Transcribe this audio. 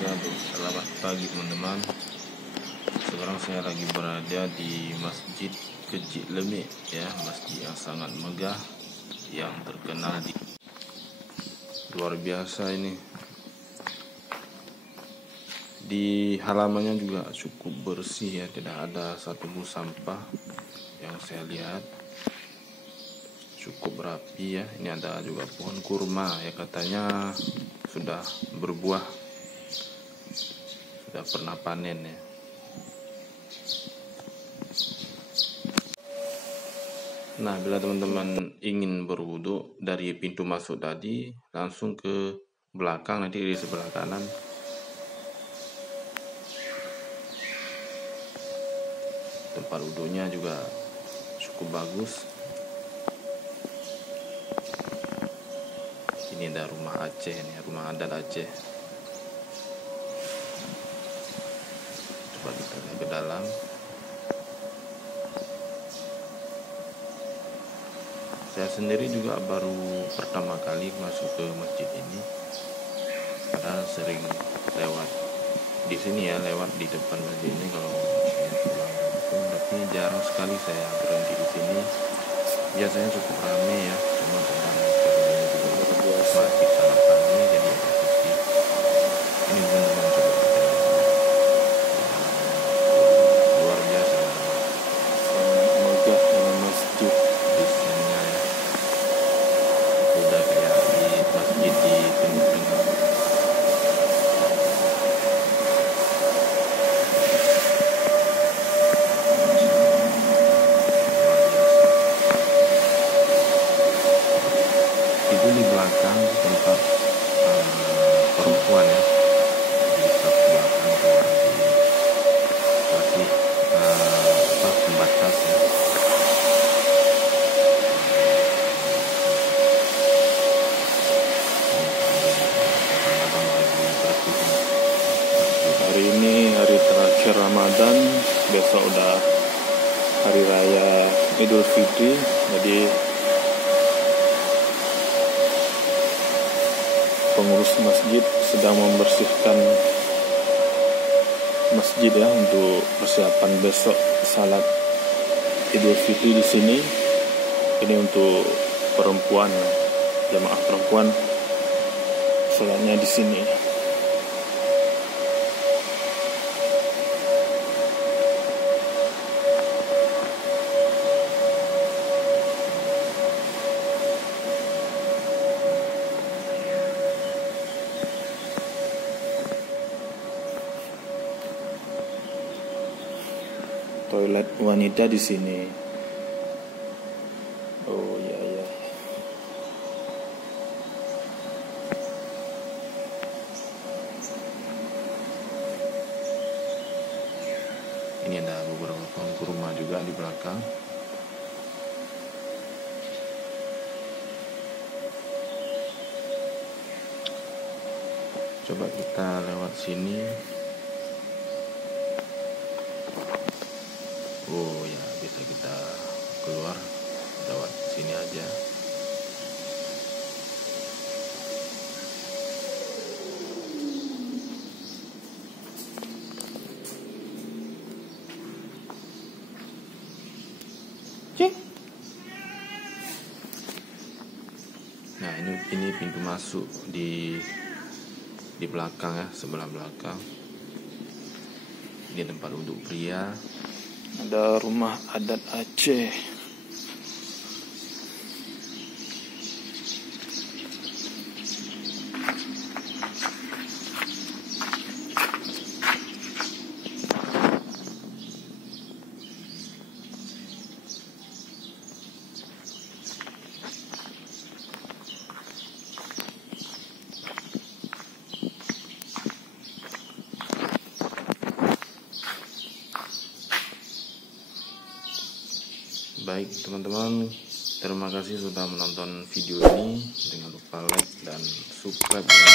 wabarakatuh. Selamat pagi teman-teman. Sekarang saya lagi berada di Masjid Kecik Lemik ya, masjid yang sangat megah yang terkenal di luar biasa ini. Di halamannya juga cukup bersih ya, tidak ada satu bus sampah yang saya lihat. Cukup rapi ya. Ini ada juga pohon kurma ya, katanya sudah berbuah, sudah pernah panen ya. Nah, bila teman-teman ingin berwudu dari pintu masuk tadi langsung ke belakang, nanti di sebelah kanan tempat wudunya juga cukup bagus. Ini ada rumah Aceh nih, rumah adat Aceh. Coba kita lihat ke dalam. Saya sendiri juga baru pertama kali masuk ke masjid ini. Padahal sering lewat di sini ya, lewat di depan masjid ini kalau saya pulang kampung, tapi jarang sekali saya berhenti di sini. Biasanya cukup ramai ya, cuma tentang ini juga masih sangat ramai, jadi agak sepi. Ini teman-teman coba kita lihat luar biasa megah dengan masjid desainnya ya, udah kayak di masjid di Timur Tengah. Itu di belakang tempat perempuan ya, di belakang keluar di kasih pembatas ya. Hari ini hari terakhir Ramadan, besok udah hari raya Idul Fitri, jadi pengurus masjid sedang membersihkan masjid ya untuk persiapan besok salat Idul Fitri di sini. Ini untuk perempuan, jamaah perempuan salatnya di sini. Toilet wanita di sini. Oh iya iya. Ini ada beberapa pohon kurma juga di belakang. Coba kita lewat sini. Oh ya, bisa kita keluar lewat sini aja. Nah, ini pintu masuk di belakang ya, sebelah belakang. Ini tempat untuk pria. Ada rumah adat Aceh. Baik teman-teman, terima kasih sudah menonton video ini. Jangan lupa like dan subscribe ya.